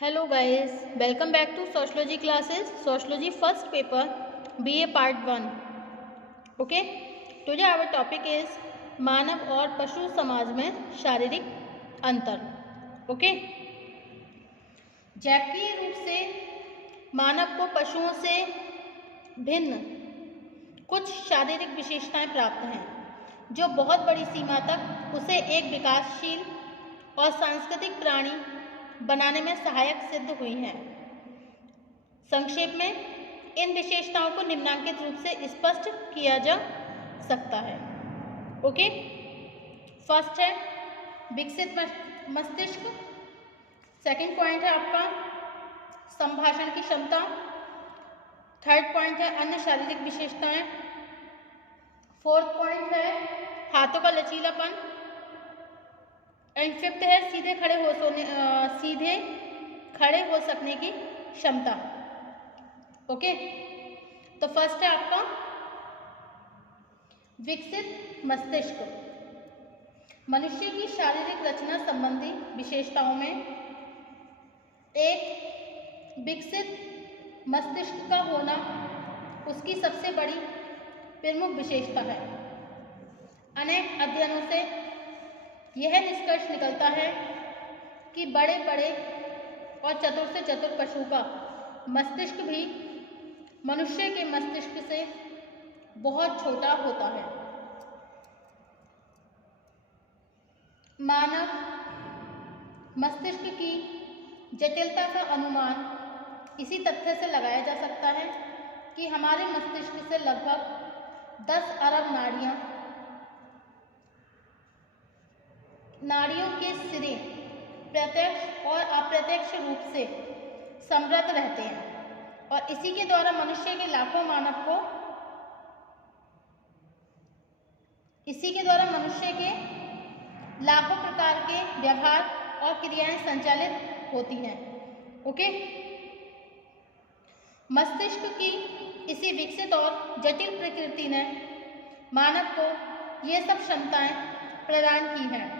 Hello guys, welcome back to sociology classes, sociology first paper, BA part 1. Okay, today our topic is मानव और पशु समाज में शारीरिक अंतर. Okay, जैविकीय रूप से मानव को पशुओं से भिन्न कुछ शारीरिक विशेषताएं प्राप्त हैं जो बहुत बड़ी सीमा तक उसे एक विकासशील और सांस्कृतिक प्राणी बनाने में सहायक सिद्ध हुई हैं. संक्षेप में इन विशेषताओं को निम्नांकित रूप से स्पष्ट किया जा सकता है. ओके, फर्स्ट है विकसित मस्तिष्क. सेकंड पॉइंट है आपका संभाषण की क्षमता. थर्ड पॉइंट है अन्य शारीरिक विशेषताएं. फोर्थ पॉइंट है हाथों का लचीलापन. एंड फिफ्थ है सीधे खड़े हो सकने की क्षमता. ओके, तो फर्स्ट है आपका विकसित मस्तिष्क. मनुष्य की शारीरिक रचना संबंधी विशेषताओं में एक विकसित मस्तिष्क का होना उसकी सबसे बड़ी प्रमुख विशेषता है. अनेक अध्ययनों से यह निष्कर्ष निकलता है कि बड़े बड़े और चतुर से चतुर पशु का मस्तिष्क भी मनुष्य के मस्तिष्क से बहुत छोटा होता है. मानव मस्तिष्क की जटिलता का अनुमान इसी तथ्य से लगाया जा सकता है कि हमारे मस्तिष्क से लगभग 10 अरब नाड़ियों के सिरे प्रत्यक्ष और अप्रत्यक्ष रूप से समृद्ध रहते हैं और इसी के द्वारा मनुष्य के लाखों प्रकार के व्यवहार और क्रियाएं संचालित होती हैं. ओके, मस्तिष्क की इसी विकसित और जटिल प्रकृति ने मानव को ये सब क्षमताएं प्रदान की हैं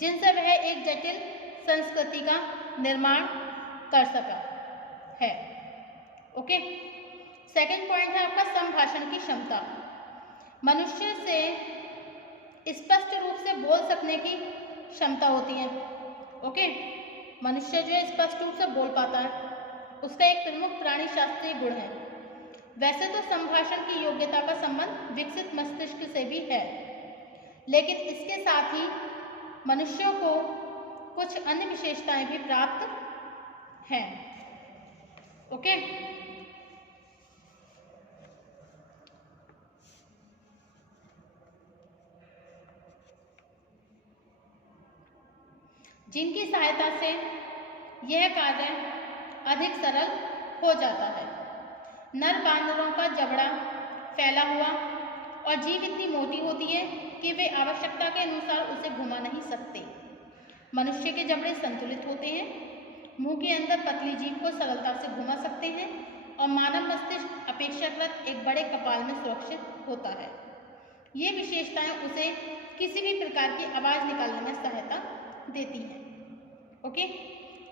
जिनसे वह एक जटिल संस्कृति का निर्माण कर सका है. ओके, सेकंड पॉइंट है आपका संभाषण की क्षमता. मनुष्य से स्पष्ट रूप से बोल सकने की क्षमता होती है. ओके, मनुष्य जो है स्पष्ट रूप से बोल पाता है, उसका एक प्रमुख प्राणी शास्त्रीय गुण है. वैसे तो संभाषण की योग्यता का संबंध विकसित मस्तिष्क से भी है, लेकिन इसके साथ ही मनुष्यों को कुछ अन्य विशेषताएं भी प्राप्त हैं. ओके, जिनकी सहायता से यह कार्य अधिक सरल हो जाता है. नर बानरों का जबड़ा फैला हुआ और जीभ इतनी मोटी होती है कि वे आवश्यकता के अनुसार उसे घुमा नहीं सकते. मनुष्य के जबड़े संतुलित होते हैं, मुंह के अंदर पतली जीभ को सरलता से घुमा सकते हैं और मानव मस्तिष्क अपेक्षाकृत एक बड़े कपाल में सुरक्षित होता है. ये विशेषताएं उसे किसी भी प्रकार की आवाज निकालने में सहायता देती हैं. ओके,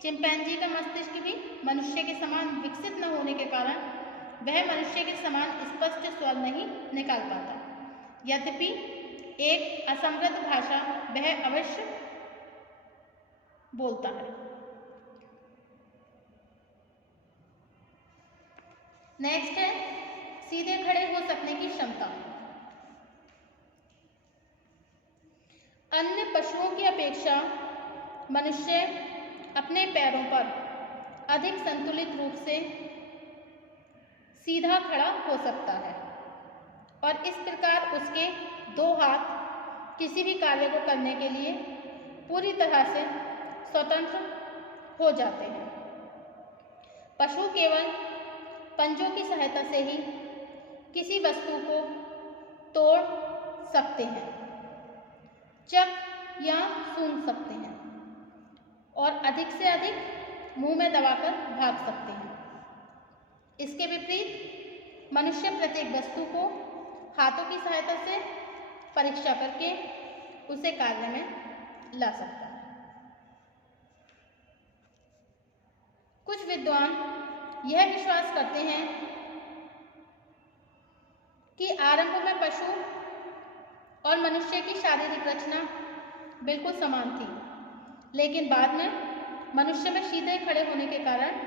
चिंपैंजी का मस्तिष्क भी मनुष्य के समान विकसित न होने के कारण वह मनुष्य के समान स्पष्ट स्वर नहीं निकाल पाता. यद्यपि एक असमृद्ध भाषा वह अवश्य बोलता है. नेक्स्ट है सीधे खड़े हो सकने की क्षमता. अन्य पशुओं की अपेक्षा मनुष्य अपने पैरों पर अधिक संतुलित रूप से सीधा खड़ा हो सकता है और इस प्रकार उसके 2 हाथ किसी भी कार्य को करने के लिए पूरी तरह से स्वतंत्र हो जाते हैं. पशु केवल पंजों की सहायता से ही किसी वस्तु को तोड़ सकते हैं, चक या सूंघ सकते हैं और अधिक से अधिक मुंह में दबाकर भाग सकते हैं. इसके विपरीत मनुष्य प्रत्येक वस्तु को हाथों की सहायता से परीक्षा करके उसे कार्य में ला सकता है. कुछ विद्वान यह विश्वास करते हैं कि आरंभ में पशु और मनुष्य की शारीरिक रचना बिल्कुल समान थी, लेकिन बाद में मनुष्य में सीधे खड़े होने के कारण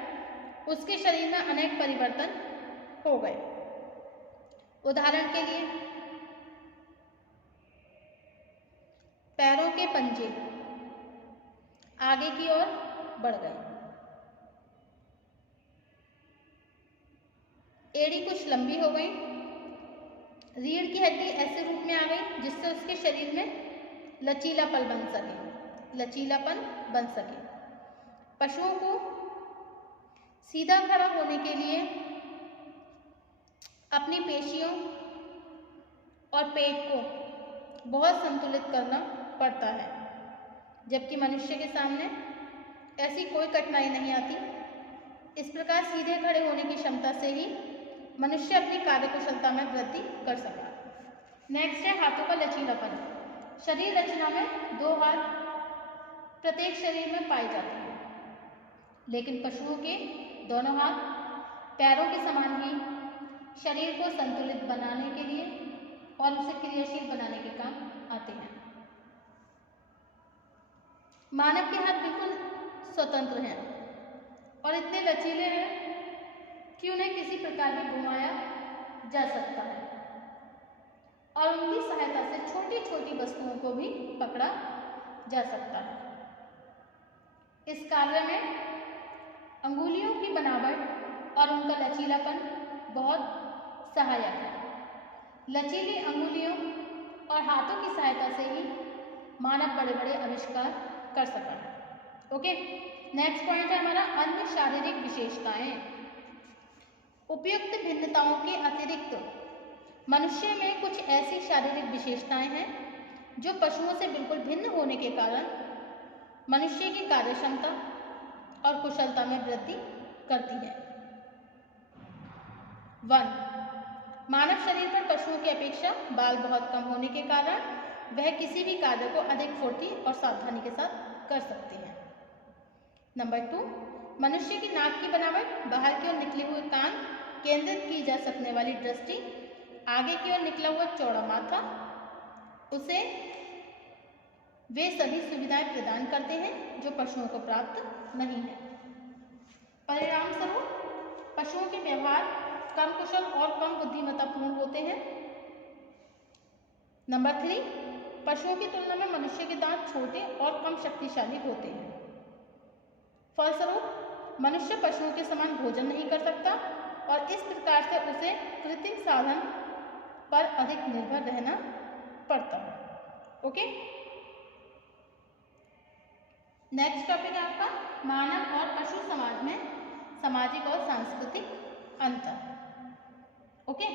उसके शरीर में अनेक परिवर्तन हो गए। उदाहरण के लिए पैरों के पंजे आगे की ओर बढ़ गए, एड़ी कुछ लंबी हो गई, रीढ़ की हड्डी ऐसे रूप में आ गई जिससे उसके शरीर में लचीलापन बन सके। पशुओं को सीधा खड़ा होने के लिए अपनी पेशियों और पेट को बहुत संतुलित करना पड़ता है, जबकि मनुष्य के सामने ऐसी कोई कठिनाई नहीं आती। इस प्रकार सीधे खड़े होने की क्षमता से ही मनुष्य अपनी कार्यकुशलता में वृद्धि कर सका। नेक्स्ट है हाथों का लचीलापन। शरीर रचना में 2 हाथ प्रत्येक शरीर में पाए जाते हैं, लेकिन पशुओं के दोनों हाथ पैरों के समान ही शरीर को संतुलित बनाने के लिए और उसे क्रियाशील बनाने के काम आते हैं। मानव के हाथ बिल्कुल स्वतंत्र हैं और इतने लचीले हैं कि उन्हें किसी प्रकार भी घुमाया जा सकता है और उनकी सहायता से छोटी छोटी वस्तुओं को भी पकड़ा जा सकता है। इस कार्य में अंगुलियों की बनावट और उनका लचीलापन बहुत सहायक है। लचीली अंगुलियों और हाथों की सहायता से ही मानव बड़े बड़े आविष्कार कर सका है। ओके, नेक्स्ट पॉइंट है हमारा अन्य शारीरिक विशेषताएं। उपयुक्त भिन्नताओं के अतिरिक्त मनुष्य में कुछ ऐसी शारीरिक विशेषताएं हैं जो पशुओं से बिल्कुल भिन्न होने के कारण मनुष्य की कार्यक्षमता और कुशलता में वृद्धि करती है। 1. मानव शरीर पर पशुओं की अपेक्षा बाल बहुत कम होने के कारण वह किसी भी कार्य को अधिक फुर्ती और सावधानी के साथ कर सकते हैं। नंबर 2. मनुष्य की नाक की बनावट, बाहर की ओर निकले हुए कान, केंद्रित की जा सकने वाली दृष्टि, आगे की ओर निकला हुआ चौड़ा माथा उसे वे सभी सुविधाएं प्रदान करते हैं जो पशुओं को प्राप्त नहीं है। परिणाम स्वरूप पशुओं के व्यवहार कम कुशल और कम बुद्धिमत्तापूर्ण होते हैं। नंबर 3. पशुओं की तुलना में मनुष्य के दांत छोटे और कम शक्तिशाली होते हैं। फलस्वरूप मनुष्य पशुओं के समान भोजन नहीं कर सकता और इस प्रकार से उसे कृत्रिम साधन पर अधिक निर्भर रहना पड़ता है। ओके, नेक्स्ट टॉपिक है आपका मानव और पशु समाज में सामाजिक और सांस्कृतिक अंतर। Okay,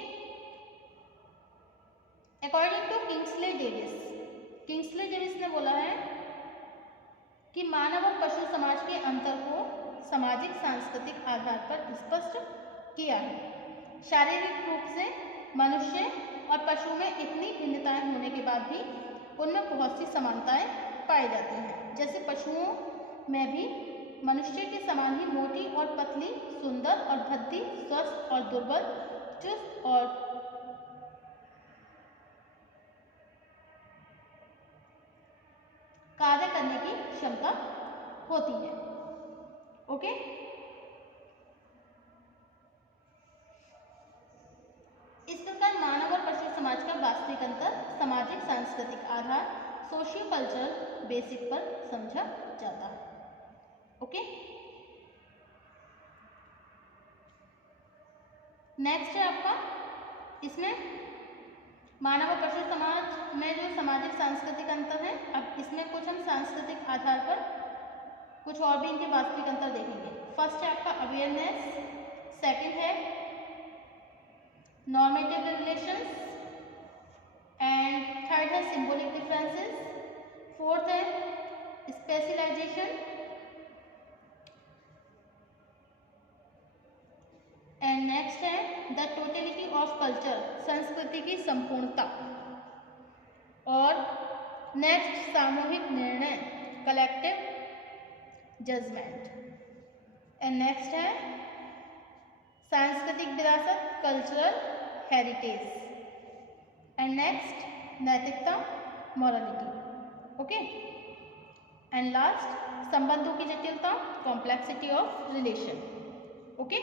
according to Kingsley Davis ने बोला है कि मानव और पशु समाज के अंतर को सामाजिक सांस्कृतिक आधार पर स्पष्ट किया है। शारीरिक रूप से मनुष्य और पशु में इतनी भिन्नताएं होने के बाद भी उनमें बहुत सी समानताएं पाई जाती हैं। जैसे पशुओं में भी मनुष्य के समान ही मोटी और पतली, सुंदर और भद्दी, स्वस्थ और दुर्बल, चुस्त और कार्य करने की क्षमता होती है। ओके, इस प्रकार मानव और पशु समाज का वास्तविक अंतर सामाजिक सांस्कृतिक आधार सोशियो कल्चरल बेसिक पर समझा जाता है। ओके, नेक्स्ट है आपका इसमें मानव और पशु समाज में जो सामाजिक सांस्कृतिक अंतर है। अब इसमें कुछ हम सांस्कृतिक आधार पर कुछ और भी इनके वास्तविक अंतर देखेंगे। फर्स्ट है आपका अवेयरनेस, सेकंड है नॉर्मेटिव रिलेशंस एंड थर्ड है सिंबॉलिक डिफरेंसेस, फोर्थ है स्पेशलाइजेशन एंड नेक्स्ट है द टोटलिटी ऑफ कल्चर, संस्कृति की संपूर्णता, और नेक्स्ट सामूहिक निर्णय, कलेक्टिव जजमेंट। एंड नेक्स्ट है सांस्कृतिक विरासत, कल्चरल हेरिटेज। एंड नेक्स्ट नैतिकता, मॉरलिटी। ओके। एंड लास्ट संबंधों की जटिलता, complexity of relation. Okay.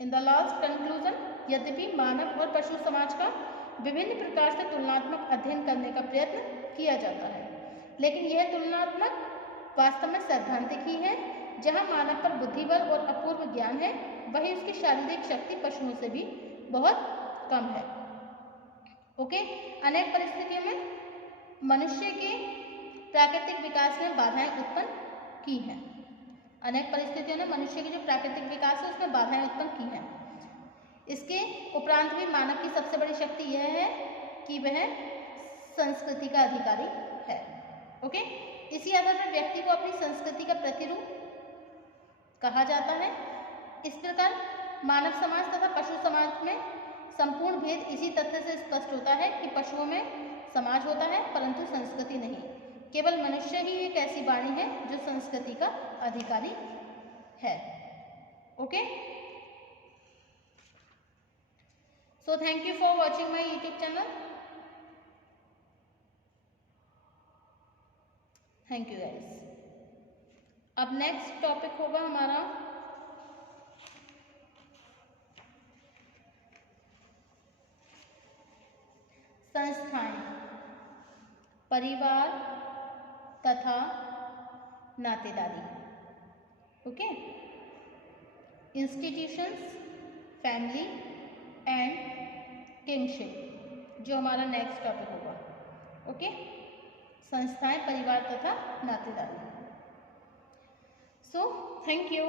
In the last conclusion, यद्यपि मानव और पशु समाज का विभिन्न प्रकार से तुलनात्मक अध्ययन करने का प्रयत्न किया जाता है, लेकिन यह तुलनात्मक वास्तव में सैद्धांतिक ही है। जहां मानव पर बुद्धिबल और अपूर्व ज्ञान है, वहीं उसकी शारीरिक शक्ति पशुओं से भी बहुत कम है। ओके। अनेक परिस्थितियों में मनुष्य के प्राकृतिक विकास में बाधाएं उत्पन्न की हैं। अनेक परिस्थितियों ने मनुष्य के जो प्राकृतिक विकास है उसमें बाधाएं उत्पन्न की हैं। इसके उपरांत भी मानव की सबसे बड़ी शक्ति यह है कि वह संस्कृति का अधिकारी है। ओके। इसी आधार पर व्यक्ति को अपनी संस्कृति का प्रतिरूप कहा जाता है। इस प्रकार मानव समाज तथा पशु समाज में संपूर्ण भेद इसी तथ्य से स्पष्ट होता है कि पशुओं में समाज होता है परंतु संस्कृति नहीं। केवल मनुष्य ही एक ऐसी वाणी है जो संस्कृति का अधिकारी है। Okay. So thank you for watching my YouTube channel. Thank you guys. अब नेक्स्ट टॉपिक होगा हमारा संस्थाएं, परिवार तथा नातेदारी। Okay. Institutions, family and kinship, जो हमारा नेक्स्ट टॉपिक होगा। ओके। संस्थाएं, परिवार तथा नातेदारी। सो थैंक यू।